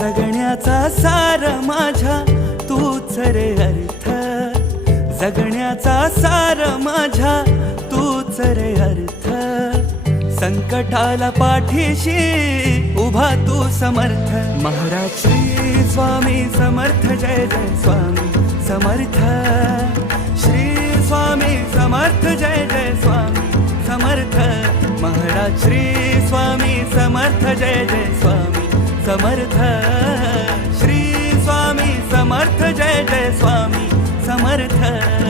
जगण्याचा सार माझ्या तूच रे अर्थ, जगण्याचा सार माझ्या तूच रे अर्थ. संकटाला पाठीशी उभा तू समर्थ. महाराज श्री स्वामी समर्थ, जय जय स्वामी समर्थ. श्री स्वामी समर्थ, जय जय स्वामी समर्थ. महाराज श्री स्वामी समर्थ, जय जय स्वामी समर्थ. श्री स्वामी समर्थ, जय जय स्वामी समर्थ.